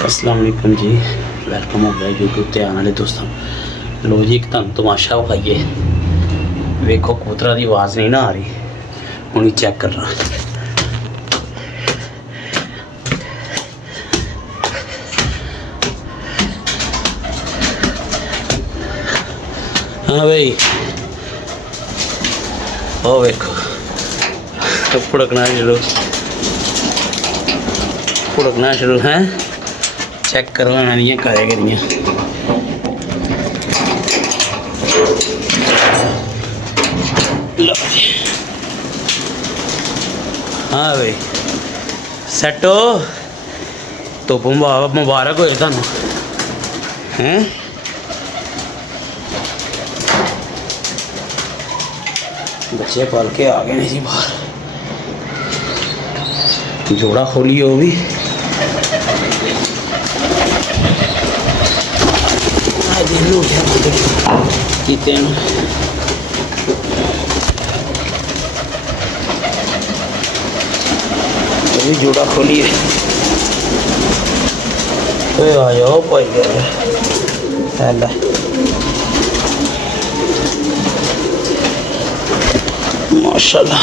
अस्सलाम वालेकुम जी, वेलकम हो गया यूट्यूब ते आने वाले दोस्तों। लो जी एक तुहानू तमाशा विखाइए। वेखो कबूतरा की आवाज़ नहीं ना आ रही, हूँ चेक करना। हाँ भाई, ओ वेखो फुड़कना शुरू है। चेक करो मैंने करे करिए। लो जी, हाँ भाई सैट हो तो मुबारक होए थानू हैं। बच्चे पाल के आ गए जी बाहर। जोड़ा खोलिए वो भी। जोड़ा खोलिए। आ जाओ भाई माशाल्लाह।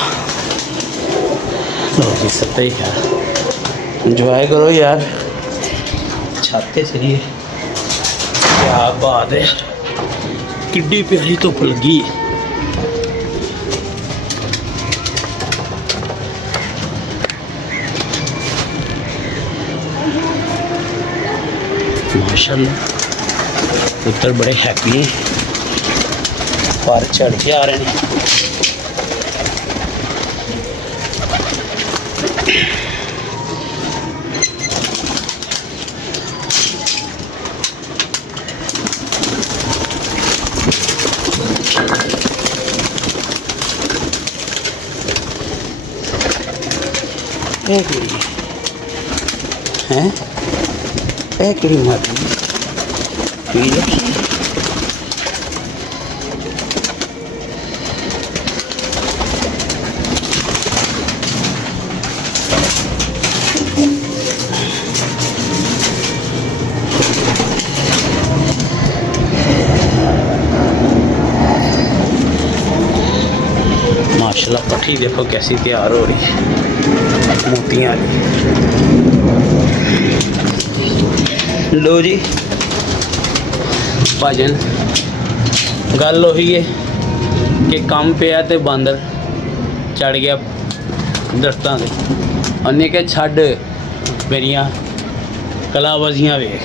लो जी सब ही है, इंजॉय करो यार। छाते सही, क्या बात है, किड्डी प्यारी धुप लगी। माशाल्लाह पुत्र बड़े हैप्पी हैं, पर चढ़ के आ रहे हैं। हैं मार माशाल्लाह। पट्टी देखो कैसी तैयार हो रही है, मोतियाँ लो जी। भाजन गल उही है कि कम पिया तो बांदर चढ़ गया दरख्तां से। उन्हें क्या छड्ड मेरिया कलाबाजियां वेख,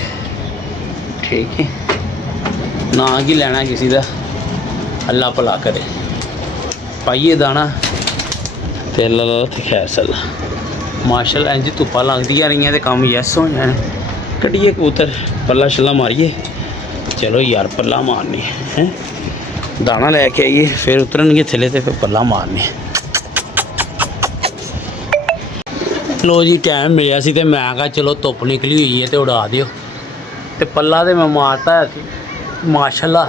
ठीक है ना की लेना किसी का, अल्लाह भला करे। पाइए दाना ते अल्लाह खैर सला। माशाल्लाह इंज धुप्पा लगदियां रहियां ते कम यस हो जाने। कड्डिए कबूतर पल्ला शल्ला मारिए। चलो यार पल्ला मारने हैं, दाना लैके आइए, फिर उतरनगे थले तो फिर पल्ला मारने। लो जी टाइम मिलिया सी ते मैं कहा चलो धुप्प निकली हुई है तो उड़ा दिओ, ते पल्ला तो मैं मारता है माशाल्लाह।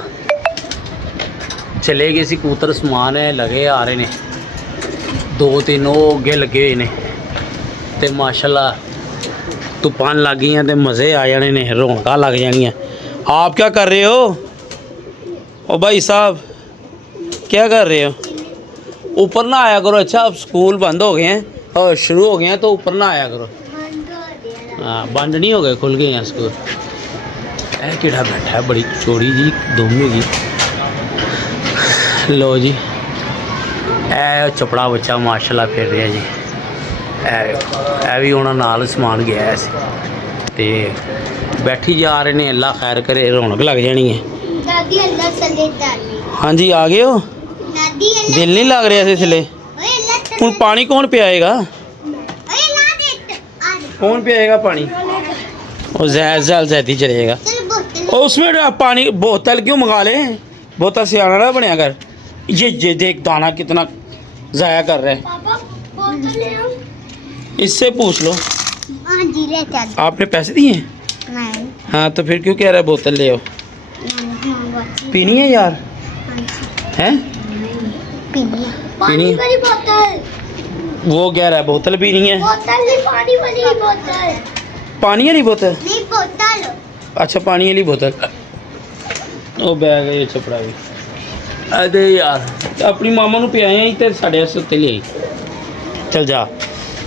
चले गए सी कबूतर, समान है लगे आ रहे ने, 2-3 वो अगे लगे हुए ने ते माशाल्लाह तूफान लग गई तो मज़े आ जाने ने, रौनक लग जानियाँ। आप क्या कर रहे हो ओ भाई साहब, क्या कर रहे हो? ऊपर ना आया करो। अच्छा अब स्कूल बंद हो गए हैं और शुरू हो गए हैं तो ऊपर ना आया करो। हाँ बंद नहीं हो गए, खुल गए हैं स्कूल। ऐ किड़ा बैठा है बड़ी चौड़ी जी दुम होगी। लो जी ऐ चपड़ा बच्चा माशाल्लाह फिर रहा जी। ऐ भी उन्होंने नाल समान गया है ते बैठी जा रहे ने। अल्लाह खैर करे, रौनक लग जानी है। हाँ जी आ गए हो? दिल नहीं लग रहा थले। हूँ पानी कौन पियाएगा? कौन पियाएगा पानी? वो जैदी चलेगा। और उसमें पानी बोतल क्यों मंगा ले? बोतल सियाना ना बनया कर। ये देख दाना कितना ज़ाया कर रहे हैं। इससे पूछ लो। आपने पैसे दिए? नहीं। हाँ तो फिर क्यों कह रहा है बोतल ले आओ? पीनी है यार? हैं? पीनी वाली बोतल। वो कह रहा है बोतल पीनी है। बोतल नहीं, पानी वाली बोतल। पानी वाली बोतल नहीं, अच्छा पानी वाली बोतल वो बैग है चपड़ा भी अरे यार अपनी मामा नू पियाए ही ते साढ़े वास्ते उत्ते ले आई चल जा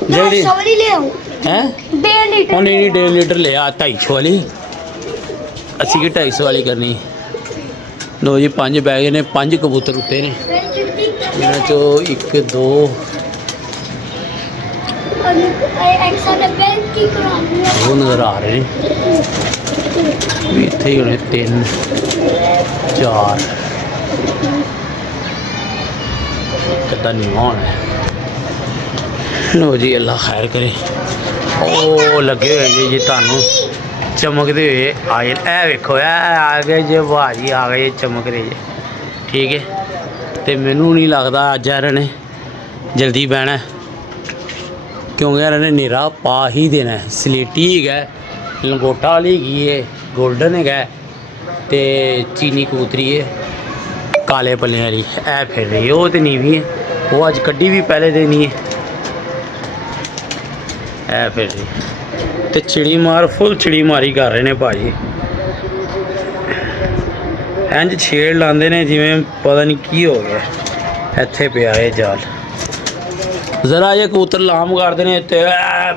जल्दी सवली ले आओ हैं 1.5 लीटर ਉਹ ਨਹੀਂ 1.5 ਲੀਟਰ ਲਿਆ 250 ਵਾਲੀ ਅਸੀਂ ਕਿ 250 ਵਾਲੀ ਕਰਨੀ ਲੋ ਜੀ 5 ਬੈਗ ਨੇ 5 ਕਬੂਤਰ ਉੱਤੇ ਨੇ ਇਹਨਾਂ ਚੋਂ 1 2 एक्स्ट्रा डब्बे की करानी है ਉਹ ਨਜ਼ਰ ਆ ਰਹੇ ਨੇ ਵੀ ਇੱਥੇ ਹੀ ਹੋਣੇ 3 4 ਕਿੱਦਾਂ ਨਹੀਂ ਹੋਣਾ ਲੋ ਜੀ ਅੱਲਾ ਖੈਰ ਕਰੇ ਉਹ ਲੱਗੇ ਹੋਏ ਜੀ ਤੁਹਾਨੂੰ ਚਮਕਦੇ ਹੋਏ ਆਏ ਇਹ ਵੇਖੋ ਇਹ ਆ ਗਏ ਜੇ ਭਾਜੀ ਆ ਗਏ ਚਮਕ ਰਹੇ ਜੇ ਠੀਕ ਹੈ ਤੇ ਮੈਨੂੰ ਨਹੀਂ ਲੱਗਦਾ ਅੱਜ ਇਹਨਾਂ ਨੇ ਜਲਦੀ ਬਹਿਣਾ ਕਿਉਂਕਿ ਇਹਨਾਂ ਨੇ ਹਨੇਰਾ ਪਾ ਹੀ ਦੇਣਾ ਸਲੇਟੀ ਹੈਗਾ ਲੰਗੋਟਾ ਵਾਲੀ ਹੈਗੀ ਹੈ ਗੋਲਡਨ ਹੈਗਾ ਤੇ ਚੀਨੀ ਕਬੂਤਰੀ ਹੈ ਕਾਲੇ ਪੱਲੇ ਵਾਲੀ ਇਹ ਫਿਰ ਰਹੀ ਉਹ ਤੇ ਨੀਵੀਂ ਹੈ ਉਹ ਅੱਜ ਕੱਢੀ ਵੀ ਪਹਿਲੇ ਦਿਨ ਹੀ ਹੈ ਇਹ ਫਿਰ ਰਹੀ ਤੇ ਚਿੜੀ ਮਾਰ ਫੁੱਲ ਚਿੜੀ ਮਾਰੀ ਕਰ ਰਹੇ ਨੇ ਭਾਜੀ ਇੰਜ ਛੇੜ ਲਾਉਂਦੇ ਨੇ ਜਿਵੇਂ ਪਤਾ ਨਹੀਂ ਕੀ ਹੋ ਗਿਆ ਇੱਥੇ ਪਿਆ ਇਹ ਜਾਲ ਜ਼ਰਾ ਇਹ ਕਬੂਤਰ ਲਾਮ ਕਰਦੇ ਨੇ ਤੇ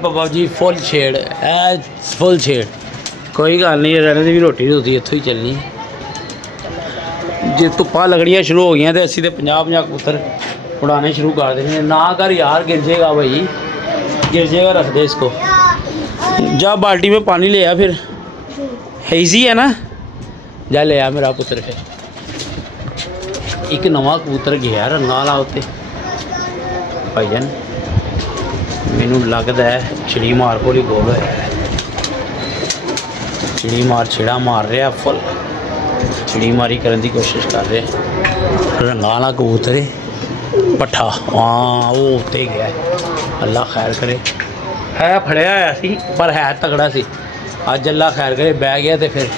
ਬਾਬਾ ਜੀ ਫੁੱਲ ਛੇੜ ਐ ਫੁੱਲ ਛੇੜ ਕੋਈ ਗੱਲ ਨਹੀਂ ਰਹਿਣ ਦੀ ਵੀ ਰੋਟੀ ਇੱਥੋਂ ਹੀ ਚੱਲਣੀ ਜੇ ਧੁੱਪਾਂ ਲੱਗਣੀਆਂ ਸ਼ੁਰੂ ਹੋ ਗਈਆਂ ਤੇ ਅਸੀਂ ਤੇ 50 ਕਬੂਤਰ ਉਡਾਣੇ ਸ਼ੁਰੂ ਕਰ ਦੇਣੇ ਨਾ ਕਰ यार गिर जाएगा भाई गिर जाएगा रख दे इसको जा बाल्टी में पानी ले आ फिर हेजी है ना जा ले आ मेरा पुत्र फिर एक नवा कबूतर गया रंगा वाला उत्ते भाईजान मैनू लगता है चिड़ी मार को गोल होया चिड़ी मार छेड़ा मार रहा फुल चिड़ी मारी करने की कोशिश कर रहे रंगा वाला कबूतर है पट्ठा हाँ वो उत्ते गया अल्लाह खैर करे है फड़िया होया सी पर है तगड़ा सी अज अल्लाह खैर करे बह गया तो फिर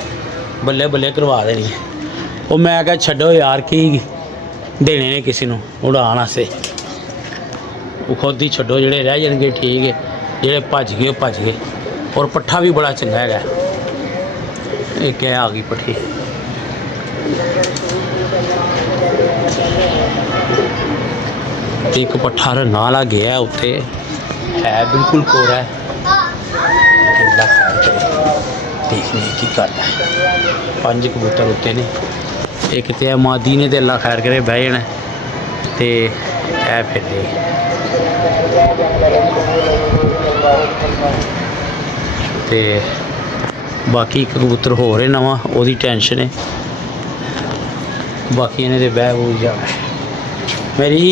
बल्ले बल्ले करवा देनी वो मैं क्या छड्डो यार की देने ने किसी को उड़ान वास्ते वो खुद ही छड्डो जेड़े रह जाएंगे ठीक है जेड़े भज गए और पट्ठा भी बड़ा चंगा है एक आ गई पट्ठी एक पट्ठा रंगा वाला गया उत्ते है बिल्कुल कोरा है देखने की करता है 5 कबूतर उत्ते ने एक तो मादी ने तो अल्लाह खैर करे बह जाना तो है फिर ते बाकी एक कबूतर हो रहे नवा ओदी टेंशन है बाकी इन्हें तो बह बूझ जाना मेरी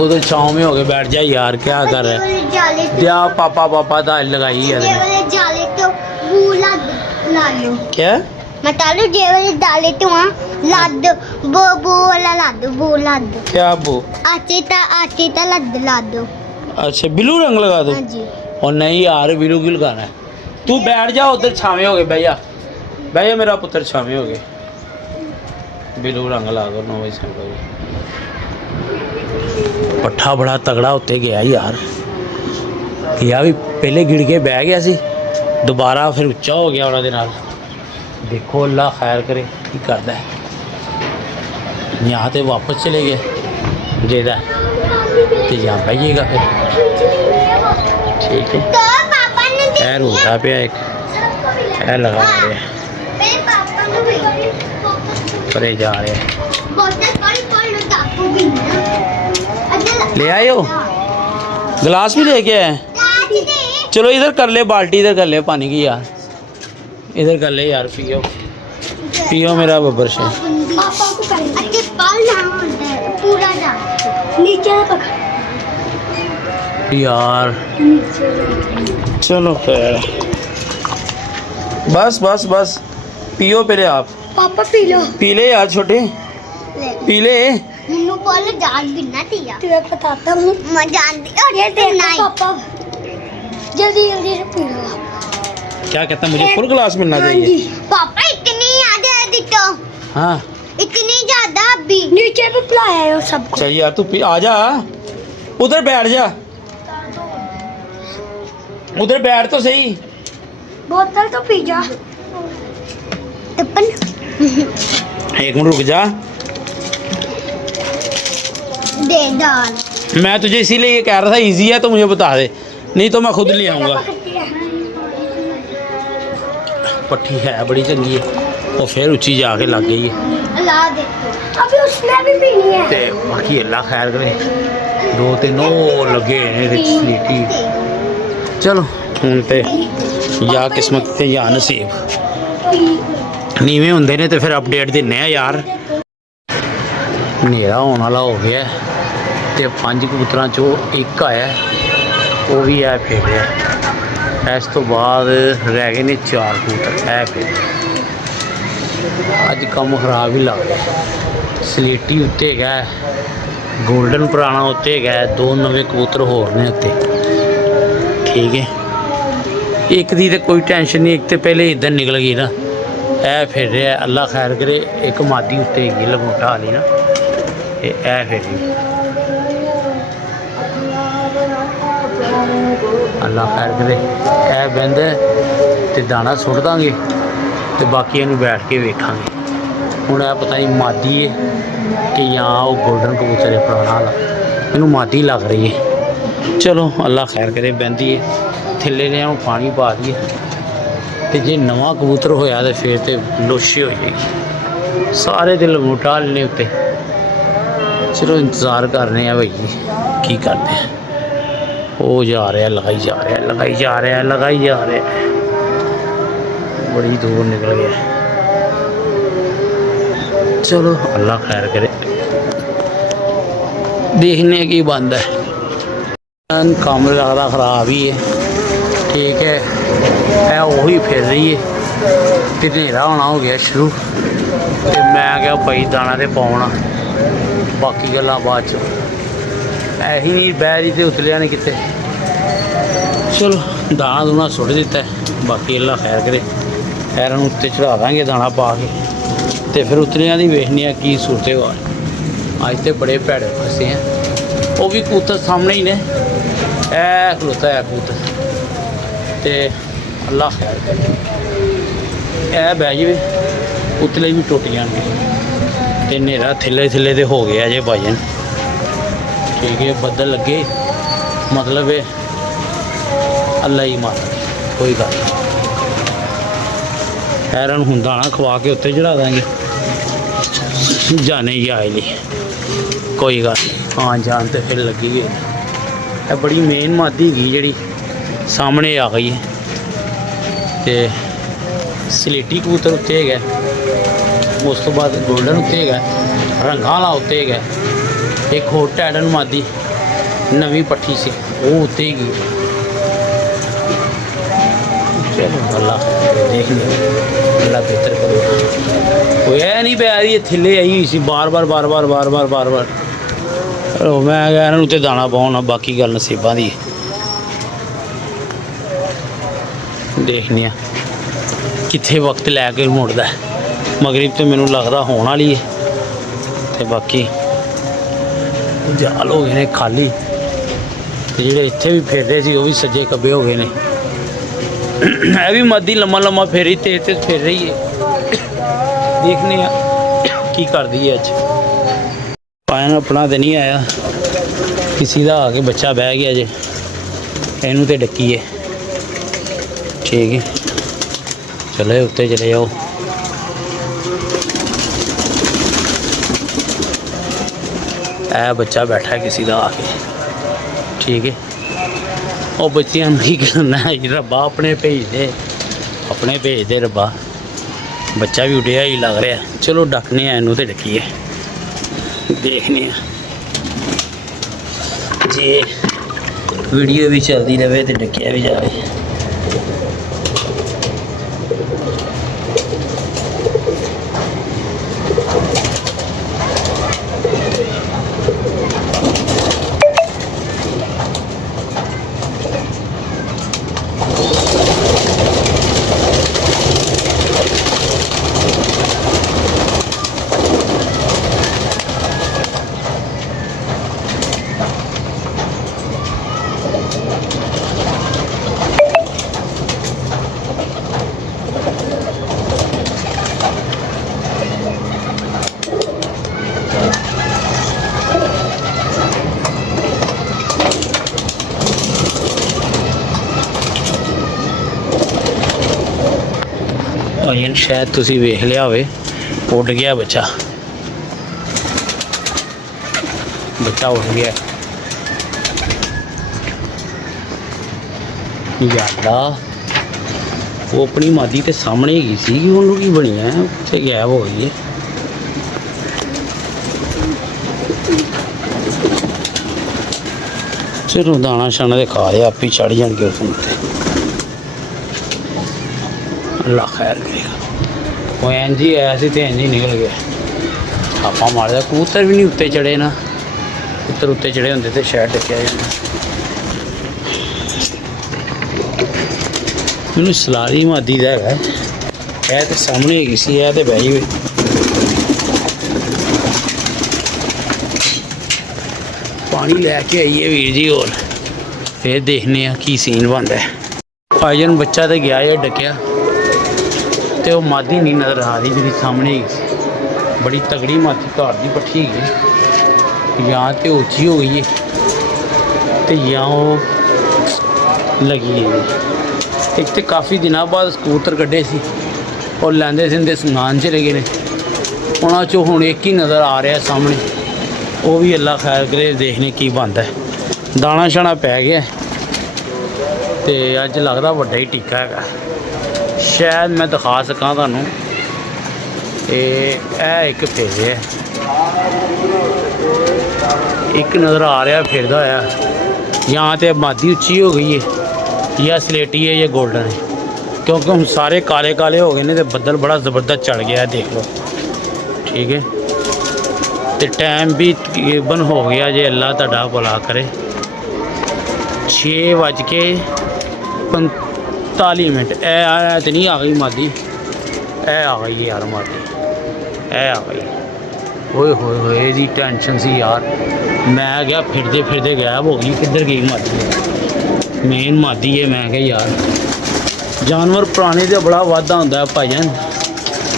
उधर छाँव में हो गए बैठ जा यार क्या कर रहा है जा पापा दाल लगाई है जाले तो भूला ला लो क्या मतालो जेवले डाले तो लद बो वाला लद बो लद क्या बो आटे ता लद अच्छा ब्लू रंग लगा दो हां जी और नहीं यार ब्लू क्यों लगाना है तू बैठ जा उधर छावे हो गए भैया मेरा पुत्र छावे हो गए ब्लू रंग ला दो नो वैसे पट्ठा बड़ा तगड़ा उत्ते गया यार गया भी पहले गिड़ के बह गया सी दोबारा फिर उच्चा हो गया उन्होंने नाल देखो अल्लाह खैर करे की करता है यहाँ तो वापस चले गए जेदा तो यहाँ बहिएगा फिर ठीक है तो पापा ने ऐ रोता पे एक ऐ लगा रहे हैं मेरे पापा ने भी परे जा रहे हैं बोतल पर लो तापू भी ले आए हो गिलास भी लेके आए चलो इधर कर ले बाल्टी इधर कर ले पानी की यार इधर कर ले यार पियो मेरा बब्बर से पापा को अच्छे पाल ना पूरा ना नीचे पकड़ यार चलो फिर बस पियो पहले आप पापा पी लो पी ले यार छोटे पी ले मुन्नू बोले जान भी ना दिया तुझे बताता हूँ मैं जानती और ये दिन नहीं पापा जल्दी से पी लो क्या कहता है मुझे फुल ग्लास मिलना चाहिए पापा इतनी याद है दी तो हाँ इतनी ज्यादा अभी नीचे भी पिलाया है सबको चल यार तू आ जा उधर बैठ जा उधर बैठ तो सही बोतल तो पी जा टप्पन 1 मिनट रुक जा। दे दाल मैं तुझे इसीलिए ये कह रहा था इजी है तो मुझे बता दे, नहीं तो मैं खुद ले आऊँगा। पट्टी है बड़ी चंगी है, और फिर उच्ची जाके लग गई है। ला दे अभी उसने भी पीनी है ते बाकी अल्लाह खैर करे, 2-3 ਉਹ ਲੱਗੇ ਨੇ ਸਲੀਟੀ। ਚਲੋ ਹੁਣ ਤੇ ਜਾਂ ਕਿਸਮਤ ਤੇ ਜਾਂ ਨਸੀਬ ਨੀਵੇਂ ਹੁੰਦੇ ਨੇ ਤੇ ਫਿਰ ਅਪਡੇਟ ਦਿੰਨੇ ਆ ਯਾਰ। ਹਨੇਰਾ ਹੋਣ ਵਾਲਾ ਹੋ ਗਿਆ ਤੇ 5 ਕਬੂਤਰਾਂ ਚੋਂ ਇੱਕ ਆਇਆ, ਉਹ ਵੀ ਐ ਫੇਰ ਰਿਹਾ। ਇਸ ਤੋਂ ਬਾਅਦ ਰਹਿ ਗਏ ਨੇ 4 ਕਬੂਤਰ ਐ ਫੇਰ। ਅੱਜ ਕੰਮ ਖਰਾਬ ਹੀ ਲੱਗ ਰਿਹਾ। ਸਲੇਟੀ ਉੱਤੇ ਹੈਗਾ, ਗੋਲਡਨ ਪੁਰਾਣਾ ਉੱਤੇ ਹੈਗਾ, 2 ਨਵੇਂ ਕਬੂਤਰ ਹੋਰ ਨੇ ਉੱਤੇ। ਠੀਕ ਹੈ, ਇੱਕ ਦੀ ਤਾਂ ਕੋਈ ਟੈਨਸ਼ਨ ਨਹੀਂ, ਇੱਕ ਤੇ ਪਹਿਲੇ ਇੱਧਰ ਨਿਕਲ ਗਈ ਨਾ, ਇਹ ਫਿਰ ਰਿਹਾ। ਅੱਲਾ ਖੈਰ ਕਰੇ, ਇੱਕ ਮਾਦੀ ਉੱਤੇ ਹੈਗੀ ਲੰਗੋਟਾ ਵਾਲੀ ਨਾ, ਇਹ ਫਿਰ ਰਹੀ। ਅੱਲਾ ਖੈਰ ਕਰੇ, ਇਹ ਬੰਦ ਤੇ ਦਾਣਾ ਸੁੱਟ ਦਾਂਗੇ ਤੇ ਬਾਕੀ ਇਹਨੂੰ ਬੈਠ ਕੇ ਵੇਖਾਂਗੇ। ਹੁਣ ਇਹ ਪਤਾ ਨਹੀਂ ਮਾਦੀ ਹੈ ਕਿ ਜਾਂ ਉਹ ਗੋਲਡਨ ਕਬੂਤਰ ਹੈ ਪੁਰਾਣਾ ਵਾਲਾ, ਮੈਨੂੰ ਮਾਦੀ ਲੱਗ ਰਹੀ ਹੈ। ਚਲੋ ਅੱਲਾ ਖੈਰ ਕਰੇ, ਬਹਿੰਦੀ ਹੈ ਥੱਲੇ ਨੇ ਉਹਨੂੰ ਪਾਣੀ ਪਾ ਦਈਏ, ਤੇ ਜੇ ਨਵਾਂ ਕਬੂਤਰ ਹੋਇਆ ਤੇ ਫਿਰ ਤੇ ਲੋਸ਼ੀ ਹੋ ਜਾਏਗੀ। ਸਾਰੇ ਦੇ ਲੰਗੋਟਾ ਨੇ ਉੱਤੇ। ਚਲੋ ਇੰਤਜ਼ਾਰ ਕਰਨੇ ਆ ਭਾਈ, ਕੀ ਕਰਦੇ ਆ। ਉਹ ਜਾ ਰਿਹਾ, ਲਗਾਈ ਜਾ ਰਿਹਾ, ਲਗਾਈ ਜਾ ਰਿਹਾ, ਲਗਾਈ ਜਾ ਰਿਹਾ, ਬੜੀ ਦੂਰ ਨਿਕਲ ਗਿਆ। चलो अल्लाह खैर करे, देखने की बंद है। काम लगता ख़राब ही है। ठीक है, वही फिर रही है, फिर हनेरा होना हो गया शुरू। तो मैं क्या भाई दाना तो पाना, बाकी गल्लां बाद च ऐसी नहीं बैरी तो उतलिया नहीं किते। चलो दाना दूना सुट दिता है, बाकी अल्लाह खैर करे, खैर उत्ते चढ़ा देंगे दाना पा के, तो फिर उतलियां दी वेखने की सूरत हाल। अज तो बड़े भैड़े फसे हैं। वो भी कबूतर सामने ही ने, खलोता है कबूतर। तो अल्लाह खैर करे, बह जाए उतले भी टुट जाएंगे। तो हनेरा थले थले तो हो गया जे भाजन। ठीक है, बदल लगे मतलब अल्लाह ही मार, कोई गल नहीं। हैरन हूँ दाना खवा के उत्ते चढ़ा देंगे, जाने ही आए ली कोई गल नहीं। हाँ जान तो फिर लगी गई। यह बड़ी मेन मादी हैगी जी सामने आ गई है। तो सलेटी कबूतर उत्ते है, उस तो बाद गोल्डन उत्ते है, रंगा वाला उत्ते है, एक होर टैडन मादी नवी पट्ठी से वो उत्ते ही। चलो अल्लाह देख लिया, अल्लाह बेहतर करो। कोई है नहीं पै रही थले आई हुई सी बार बार बार बार बार बार बार बार। मैं क्या इन्होंने उत्ते दाना पाना, बाकी गल नसीबां दी। देखने कित्थे वक्त लैके मुड़दा है। मगरिब तो मैनू लगता होने वाली है, तो बाकी जाल हो गए ने खाली। जेडे इत्थे भी फिर रहे सी वो भी सज्जे खब्बे हो गए ने। है भी मदी लम्मा लम्मा फेरी तेज तेज फिर रही है। देखने की कर दी है। अज पायन अपना तो नहीं आया, किसी का आके बच्चा बह गया जे, इनू तो डकीए। ठीक है, चलो उत्ते चले जाओ। बच्चा बैठा है किसी का आके। ठीक है, और बच्चियां नहीं करना है रब्बा, अपने भेज दे, अपने भेज दे रब्बा। बच्चा भी उड़िया ही लग रहा है। चलो डकने इनू तो डकीए, देखने जे वीडियो भी चलती रहे तो डकिया भी जाए। ਭਾਈ ਸ਼ਾਇਦ ਤੁਸੀਂ ਵੇਖ ਲਿਆ ਹੋਵੇ, ਉੱਡ ਗਿਆ ਬੱਚਾ ਉੱਡ ਗਿਆ। ਯਾਰਾ ਉਹ ਆਪਣੀ ਮਾਦੀ ਤੇ ਸਾਹਮਣੇ ਹੈਗੀ ਸੀ, ਉਹਨੂੰ ਕੀ ਬਣਿਆ ਉੱਥੇ ਗਾਇਬ ਹੋ ਗਈ ਹੈ। ਚਲੋ ਦਾਣਾ ਛਾਣਾ ਦੇ ਖਾ ਲਿਆ, ਆਪੇ ਚੜ ਜਾਣਗੇ ਉਸ ਨੂੰ ਤੇ ਅੱਲਾ ਖੈਰ ਕਰੇਗਾ। ਉਹ ਇੰਝ ਹੀ ਆਇਆ ਸੀ ਤੇ ਇੰਝ ਹੀ ਨਿਕਲ ਗਿਆ। ਆਪਾਂ ਮਾਰਦਾ ਕਬੂਤਰ ਵੀ ਨਹੀਂ ਉੱਤੇ ਚੜੇ ਨਾ, ਕਬੂਤਰ ਉੱਤੇ ਚੜੇ ਹੁੰਦੇ ਤੇ ਸ਼ਾਇਦ ਡੱਕਿਆ ਜਾਂਦਾ। ਮੈਨੂੰ ਸਲਾਰੀ ਮਾਦੀ ਦਾ ਹੈਗਾ, ਇਹ ਤੇ ਸਾਹਮਣੇ ਹੈਗੀ ਸੀ, ਇਹ ਤੇ ਬਹਿ ਗਈ। ਪਾਣੀ ਲੈ ਕੇ ਆਈਏ ਵੀਰ ਜੀ, ਹੋਰ ਫਿਰ ਦੇਖਦੇ ਆ ਕੀ ਸੀਨ ਬਣਦਾ। ਭਾਈਜਨ ਬੱਚਾ ਤੇ ਗਿਆ ਇਹ ਡੱਕਿਆ ਤੇ ਉਹ ਮਾਦੀ ਨਹੀਂ ਨਜ਼ਰ ਆ ਰਹੀ ਜਿਹੜੀ ਸਾਹਮਣੇ ਹੈਗੀ ਸੀ। ਬੜੀ ਤਗੜੀ ਮਾਦੀ ਘਰ ਦੀ ਪੱਠੀ ਹੈਗੀ, ਜਾਂ ਤੇ ਉੱਚੀ ਹੋ ਗਈ ਹੈ ਤੇ ਜਾਂ ਉਹ ਲੱਗੀ ਹੈ। ਇੱਕ ਤੇ ਕਾਫੀ ਦਿਨਾਂ ਬਾਅਦ ਕਬੂਤਰ ਕੱਢੇ ਸੀ, ਉਹ ਲੈਂਦੇ ਸਿੰਦੇ ਸਮਾਨ ਚਲੇ ਗਏ ਨੇ। ਉਹਨਾਂ 'ਚੋਂ ਹੁਣ ਇੱਕ ਹੀ ਨਜ਼ਰ ਆ ਰਿਹਾ ਸਾਹਮਣੇ, ਉਹ ਵੀ ਅੱਲਾ ਖੈਰ ਕਰੇ, ਦੇਖਨੇ ਕੀ ਬਣਦਾ। ਦਾਣਾ ਛਾਣਾ ਪੈ ਗਿਆ ਤੇ ਅੱਜ ਲੱਗਦਾ ਵੱਡਾ ਹੀ ਟੀਕਾ ਹੈਗਾ, ਸ਼ਾਇਦ ਮੈਂ ਦਿਖਾ ਸਕਾਂ ਤੁਹਾਨੂੰ। ਇਹ ਇੱਕ ਫੇਰੇ ਹੈ, ਇੱਕ ਨਜ਼ਰ ਆ ਰਿਹਾ ਫਿਰਦਾ ਹੋਇਆ, ਜਾਂ ਤੇ ਮਾਦੀ ਉੱਚੀ ਹੋ ਗਈ ਹੈ ਜਾਂ ਸਲੇਟੀ ਹੈ ਜਾਂ ਗੋਲਡਨ ਹੈ, ਕਿਉਂਕਿ ਹੁਣ ਸਾਰੇ ਕਾਲੇ ਕਾਲੇ ਹੋ ਗਏ ਨੇ ਤੇ ਬੱਦਲ ਬੜਾ ਜ਼ਬਰਦਸਤ ਚੜ ਗਿਆ, ਦੇਖ ਲਓ। ਠੀਕ ਹੈ, ਤੇ ਟਾਈਮ ਵੀ ਤਕਰੀਬਨ ਹੋ ਗਿਆ ਜੇ, ਅੱਲਾ ਤੁਹਾਡਾ ਭਲਾ ਕਰੇ। 6:45। ਇਹ ਤੇ ਨਹੀਂ ਆ ਗਈ ਮਾਦੀ, ਇਹ ਆ ਗਈ ਯਾਰ ਮਾਦੀ, ਇਹ ਆ ਗਈ। ਓਏ ਹੋਏ ਹੋਏ, ਇਹਦੀ ਟੈਨਸ਼ਨ ਸੀ ਯਾਰ। ਮੈਂ ਗਿਆ ਫਿਰਦੇ ਫਿਰਦੇ ਗਾਇਬ ਹੋ ਗਈ, ਕਿੱਧਰ ਗਈ ਮਾਦੀ? ਮੇਨ ਮਾਦੀ ਹੈ। ਮੈਂ ਕਿਹਾ ਯਾਰ ਜਾਨਵਰ ਪੁਰਾਣੇ ਦਾ ਬੜਾ ਵਾਧਾ ਹੁੰਦਾ ਭਾਈਜਾਨ,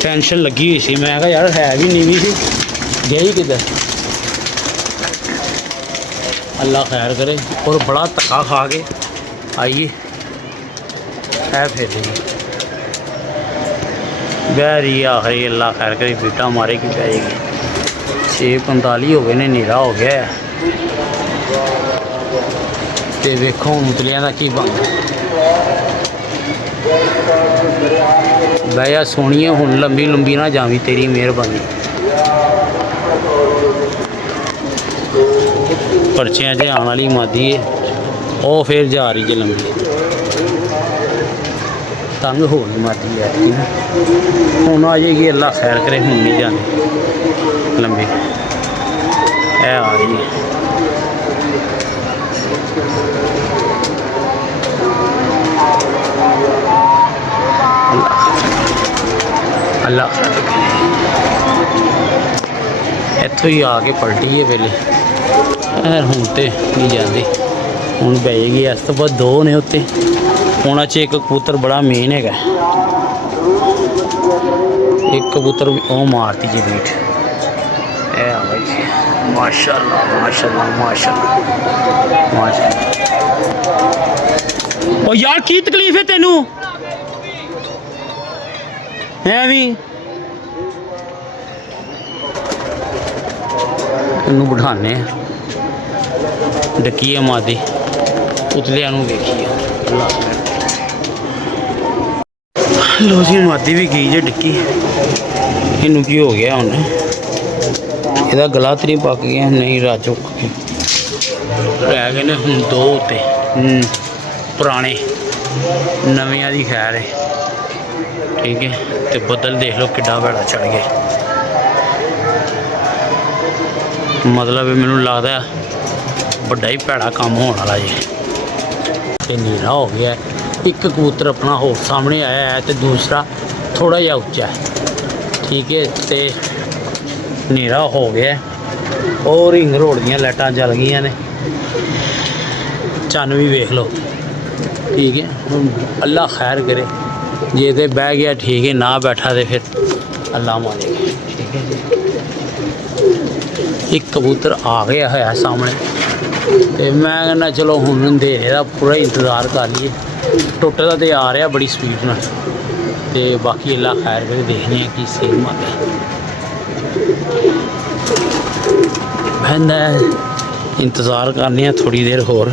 ਟੈਨਸ਼ਨ ਲੱਗੀ ਹੋਈ ਸੀ। ਮੈਂ ਕਿਹਾ ਯਾਰ ਹੈ ਵੀ ਨੀਵੀਂ ਸੀ, ਗਈ ਕਿੱਧਰ? ਅੱਲਾ ਖੈਰ ਕਰੇ। ਔਰ ਬੜਾ ਧੱਕਾ ਖਾ ਕੇ ਆਈਏ, ਹੈ ਫਿਰ ਬਹਿ ਰਹੀ ਆ ਹਰੀ। ਅੱਲਾ ਖੈਰ ਕਰੇ, ਬੀਟਾ ਮਾਰੇ ਕੀ ਪਏਗੀ। 6:45 ਹੋ ਗਏ ਨੇ, ਹਨੇਰਾ ਹੋ ਗਿਆ ਤੇ ਵੇਖੋ ਹੁਣ ਉਤਲਿਆਂ ਦਾ ਕੀ ਬਣਦਾ। ਬਈਆ ਸੋਹਣੀਏ, ਹੁਣ ਲੰਬੀ ਲੰਬੀ ਨਾ ਜਾਵੀਂ, ਤੇਰੀ ਮਿਹਰਬਾਨੀ। ਪਰਚਿਆਂ 'ਚ ਆਉਣ ਵਾਲੀ ਮਾਦੀ ਹੈ, ਉਹ ਫਿਰ ਜਾ ਰਹੀ ਜੇ ਲੰਬੀ, ਤੰਗ ਹੋ ਗਈ ਮਾਦੀ ਹੈ। ਹੁਣ ਆ ਜਾਏਗੀ, ਅੱਲਾ ਖੈਰ ਕਰੇ। ਹੁਣ ਨਹੀਂ ਜਾਂਦੀ ਲੰਬੀ, ਇਹ ਆ ਰਹੀ ਹੈ। ਅੱਲਾ ਇੱਥੋਂ ਹੀ ਆ ਕੇ ਪਲਟੀ ਹੈ ਵੇਲੇ। ਹੁਣ ਤੇ ਨਹੀਂ ਜਾਂਦੀ, ਹੁਣ ਪਏਗੀ। ਇਸ ਤੋਂ ਬਾਅਦ 2 ਨੇ ਉੱਤੇ, ਉਹਨਾਂ 'ਚ ਇੱਕ ਕਬੂਤਰ ਬੜਾ ਮੇਨ ਹੈਗਾ, ਇੱਕ ਕਬੂਤਰ ਉਹ ਮਾਰਤੀ ਜੀ ਬੀਟ। ਇਹ ਆ ਬਾਈ, ਮਾਸ਼ਾਅੱਲਾ ਮਾਸ਼ਾਅੱਲਾ ਮਾਸ਼ਾਅੱਲਾ ਮਾਸ਼ਾਅੱਲਾ। ਉਹ ਯਾਰ ਕੀ ਤਕਲੀਫ ਹੈ ਤੈਨੂੰ? ਹੈ ਵੀ ਇਹਨੂੰ ਬਿਠਾਉਂਦੇ ਆ, ਡੱਕੀਏ ਮਾਦੀ, ਉਤਲਿਆਂ ਨੂੰ ਵੇਖੀਏ। ਲੋ ਜੀ ਮਾਦੀ ਵੀ ਗਈ ਜੇ ਡਿੱਕੀ। ਇਹਨੂੰ ਕੀ ਹੋ ਗਿਆ ਹੁਣ? ਇਹਦਾ ਗਲਾ ਤਾਂ ਨਹੀਂ ਪੱਕ ਗਿਆ? ਨਹੀਂ ਰਾਜੋ ਰਹਿ ਗਏ ਨੇ ਹੁਣ 2 ਉੱਤੇ, ਪੁਰਾਣੇ ਨਵਿਆਂ ਦੀ ਖੈਰ ਹੈ। ਠੀਕ ਹੈ, ਤੇ ਬੱਦਲ ਦੇਖ ਲਓ ਕਿੱਡਾ ਭੈੜਾ ਚੜ ਗਿਆ। ਮਤਲਬ ਮੈਨੂੰ ਲੱਗਦਾ ਵੱਡਾ ਹੀ ਭੈੜਾ ਕੰਮ ਹੋਣ ਵਾਲਾ ਜੀ। ਤੇ ਹਨੇਰਾ ਹੋ ਗਿਆ, ਇੱਕ ਕਬੂਤਰ ਆਪਣਾ ਹੋਰ ਸਾਹਮਣੇ ਆਇਆ ਹੈ ਤੇ ਦੂਸਰਾ ਥੋੜਾ ਜਿਹਾ ਉੱਚਾ ਹੈ। ਠੀਕ ਹੈ, ਤੇ ਹਨੇਰਾ ਹੋ ਗਿਆ, ਉਹ ਰਿੰਗ ਰੋਡ ਦੀਆਂ ਲਾਈਟਾਂ ਜਲ ਗਈਆਂ ਨੇ, ਚੰਨ ਵੀ ਵੇਖ ਲਓ। ਠੀਕ ਹੈ, ਹੁਣ ਅੱਲਾ ਖੈਰ ਕਰੇ, ਜੇ ਤੇ ਬਹਿ ਗਿਆ ਠੀਕ ਹੈ, ਨਾ ਬੈਠਾ ਤੇ ਫਿਰ ਅੱਲਾ ਮਾਰੇ। ਠੀਕ ਹੈ ਜੀ, ਇੱਕ ਕਬੂਤਰ ਆ ਗਿਆ ਹੋਇਆ ਸਾਹਮਣੇ, ਤੇ ਮੈਂ ਕਹਿੰਦਾ ਚਲੋ ਹੁਣ ਅੰਧੇਰੇ ਦਾ ਪੂਰਾ ਇੰਤਜ਼ਾਰ ਕਰ ਲਈਏ। ਟੁੱਟਦਾ ਤੇ ਆ ਰਿਹਾ ਬੜੀ ਸਪੀਡ ਨਾਲ। ਤੇ ਬਾਕੀ ਅੱਲਾ ਖੈਰ ਕਰੇ, ਦੇਖਦੇ ਹਾਂ ਕੀ ਸੇਮ ਆਉਂਦਾ। ਬਹਿੰਦਾ ਇੰਤਜ਼ਾਰ ਕਰਨੇ ਆ ਥੋੜੀ ਦੇਰ ਹੋਰ।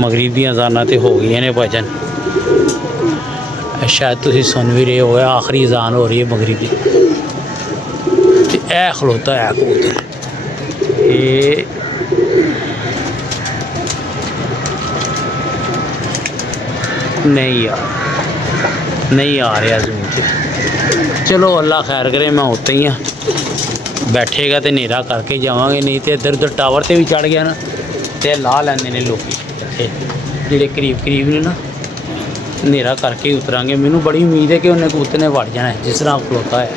ਮਗਰਿਬ ਦੀਆਂ ਅਜ਼ਾਨਾਂ ਤੇ ਹੋ ਗਈਆਂ ਨੇ ਭਜਨ, शायद तुम सुन भी रहे हो, आखिरी अजान हो रही है मगरिबी। तो यह खलोता है कबूतर, ये नहीं यार नहीं आ रहा जून से। चलो अल्लाह खैर करे, मैं उत्ते ही हाँ, बैठेगा तो नेरा करके जावांगे, नहीं तो इधर उधर टावर से भी चढ़ गया ना तो ला लेंगे ने लोग जेडे करीब करीब ने ना, नेरा करके ही उतरांगे। मैनू बड़ी उम्मीद है कि उन्हें कबूतर ने वड़ जाना है जिस तरह खलोता है।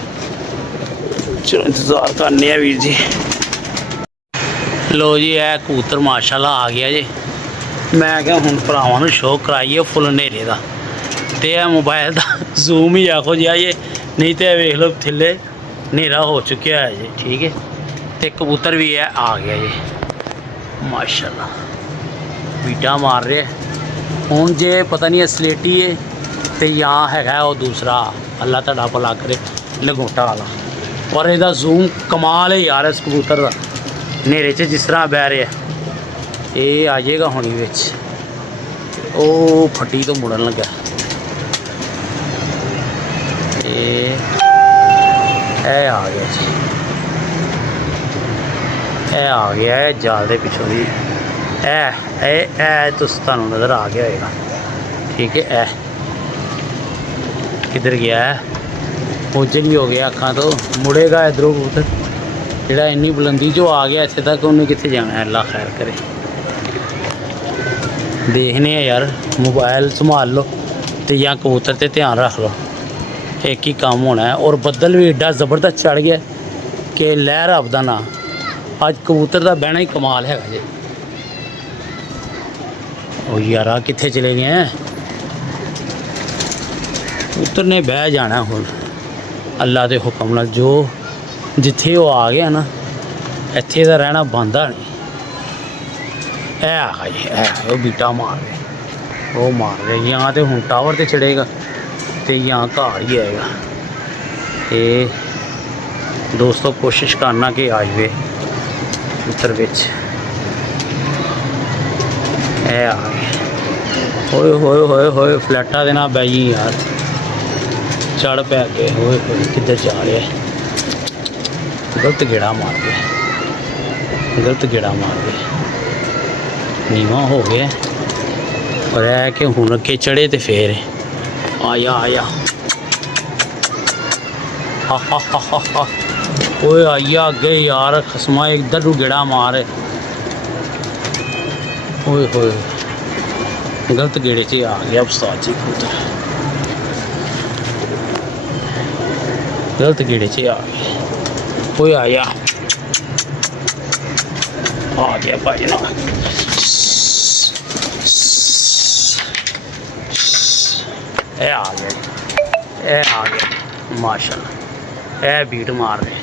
चलो इंतज़ार करने हैं वीर जी। लो जी है कबूतर माशाल्लाह आ गया जी। मैं क्या हूँ भरावां नूं शो कराइए फुल नेरे का, तो यह मोबाइल का जूम ही आखो जी ये, नहीं तो वेख लो थल्ले नेरा हो चुका है जी। ठीक है, तो कबूतर भी है आ गया जी माशाल्लाह, बीटा मार रहे हूँ जे पता नहीं सलेटी है तो या है वो दूसरा, अल्लाह तुहाडा भला करे लंगोटा वाला। और इसका जूम कमाल है यार इस कबूतर का, नेरे च जिस तरह बह रहा है। ये आ जाएगा हुणी विच, ओ फट्टी तो मुड़न लगा। ये आ गया जी, ए आ गया है जाल दे पिछों दी, तुहानूं नज़र आ गया होगा। ठीक है, किधर गया है, ओझल ही हो गया अखां तो, मुड़ेगा इधरों कबूतर जिहड़ा इन्नी बुलंदी जो आ गया इत्थे तक, उन्हें कित्थे जाना है। अल्लाह खैर करे, देखने यार मोबाइल संभाल लो तो या कबूतर ते ध्यान रख लो, एक ही काम होना है। और बदल भी एडा ज़बरदस्त चढ़ गया कि लहर आपदा ना, अज कबूतर का बहना ही कमाल है जी। ओ यारा कित्थे चले गए हैं, कबूतर ने बह जाना हुण अल्लाह के हुक्म नाल। जो जिथे वो आ गया ना, इत्थे दा रहना बनदा नहीं। वो बीटा मार रहे, वो मार रहे, यहाँ तो हुण टावर ते चढ़ेगा तो यहाँ घर ही आएगा। ये दोस्तों कोशिश करना कि आ जाए कबूतर बिच, आ गए। होए होए होए होए फ्लैटा दे ना बैजी यार, चढ़ पै के होए होए किधर जा रहा है, गलत गेड़ा मार गया, गलत गेड़ा मार गया, नीवा हो गया। और है कि हुण अगे चढ़े तो फिर आया आया, हा हा हा हा हा, ओए आइया अगे यार खसमा इधर नूं गेड़ा मार, ओए होए गलत गेड़े च आ गया उस्ताद जी कबूतर, गलत गेड़े च आ गया। कोई आया आ गया भाई ना, ए आ गया, ए आ गया माशाल्लाह, ए बीट मार रहे,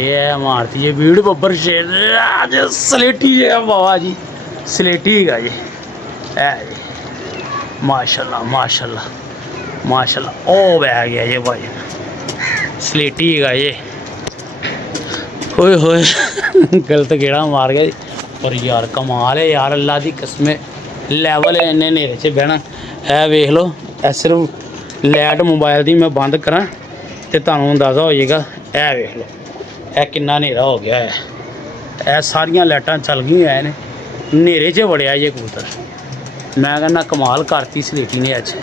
ये मारती है बीट बब्बर शेर आज सलेटी है बाबा जी, सलेटी है जी, है जी माशाल्लाह माशाल्लाह माशाल्लाह। ओ बह गया ये भाई सलेटी है ये, होए होए गलत गेड़ा मार गया जी। और यार कमाल है यार, अल्लाह की कसम लैवल है इन्ने नेरे च बहना है। वेख लो ए सिर्फ लाइट मोबाइल की मैं बंद करा तो तुहानूं अंदाज़ा हो जाएगा। ए वेख लो ए कितना नेरा हो गया है, ए सारियां लाइटां चल गई हैं, नेरे च वड़िया ये कबूतर। मैं कहना कमाल करती सलेटी ने अज।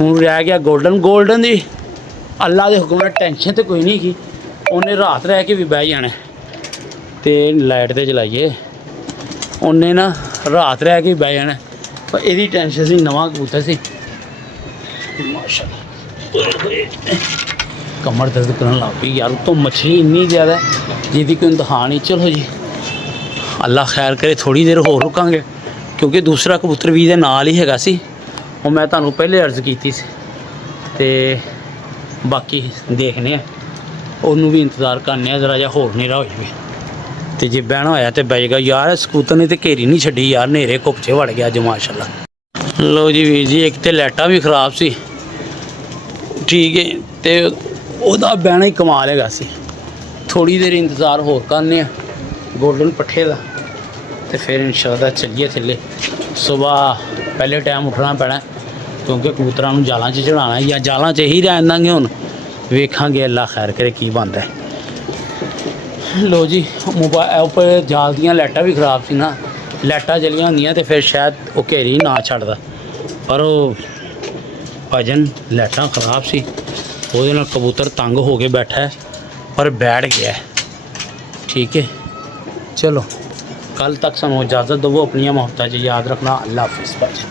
हूँ रह गया गोल्डन, गोल्डन की अल्लाह के हुक्म टेंशन तो कोई नहीं की, उन्हें रात रह के भी बह जाना तो लाइट तो चलाइए, उन्हें ना रात रह के भी बह जाना, पर यही टेंशन से नवा कबूतर से माशाल्लाह कमर दर्द करने लग पी यार। तो मछली इन्नी ज़्यादा जिसकी कोई इंतहा नहीं। चलो जी अल्लाह खैर करे, थोड़ी देर होर रुकांगे क्योंकि दूसरा कबूतर भी दे नाल ही हैगा सी, वो मैं तुहानूं पहले अर्ज़ की सी, ते बाकी देखने आ उन्होंने भी इंतज़ार करने ज़रा जा होर नेरा हो जाए, तो जे बहना होया तो बजेगा यार। इस कबूतर ने तो घेरी नहीं छड़ी यार, नेरे घुपचे वड़ गया अज माशाल्लाह। लो जी वीर जी, एक तो लाइटां भी खराब सी ਠੀਕ ਹੈ। ਤੇ ਉਹਦਾ ਬਹਿਣਾ ਹੀ ਕਮਾਲ ਹੈਗਾ ਸੀ। ਥੋੜੀ ਦੇਰ ਇੰਤਜ਼ਾਰ ਹੋਰ ਕਰਨੇ ਆ ਗੋਲਡਨ ਪੱਠੇ ਦਾ, ਤੇ ਫਿਰ ਇਨਸ਼ਾਅੱਲਾ ਚੱਲੀਏ ਥੱਲੇ। ਸਵੇਰ ਪਹਿਲੇ ਟਾਈਮ ਉੱਠਣਾ ਪੈਣਾ, ਕਿਉਂਕਿ ਕਬੂਤਰਾਂ ਨੂੰ ਜਾਲਾਂ 'ਚ ਚੜਾਉਣਾ, ਜਾਂ ਜਾਲਾਂ 'ਚ ਹੀ ਰਹਿਣ ਦਾਂਗੇ। ਹੁਣ ਵੇਖਾਂਗੇ, ਅੱਲਾ ਖੈਰ ਕਰੇ ਕੀ ਬਣਦਾ। ਲੋ ਜੀ, ਮੋਬਾਈਲ ਉੱਪਰ ਜਾਲ ਦੀਆਂ ਲਾਈਟਾਂ ਵੀ ਖ਼ਰਾਬ ਸੀ ਨਾ, ਲਾਈਟਾਂ ਜਲੀਆਂ ਹੁੰਦੀਆਂ ਤੇ ਫਿਰ ਸ਼ਾਇਦ ਉਹ ਘੇਰੀ ਨਾ ਛੱਡਦਾ, ਪਰ ਉਹ ਭਜਨ ਲਾਈਟਾਂ ਖ਼ਰਾਬ ਸੀ, ਉਹਦੇ ਨਾਲ ਕਬੂਤਰ ਤੰਗ ਹੋ ਕੇ ਬੈਠਾ ਹੈ, ਪਰ ਬੈਠ ਗਿਆ। ਠੀਕ ਹੈ, ਚਲੋ ਕੱਲ ਤੱਕ ਸਾਨੂੰ इजाज़त दो। अपनी मोहब्बत याद रखना। अल्लाह हाफिज़।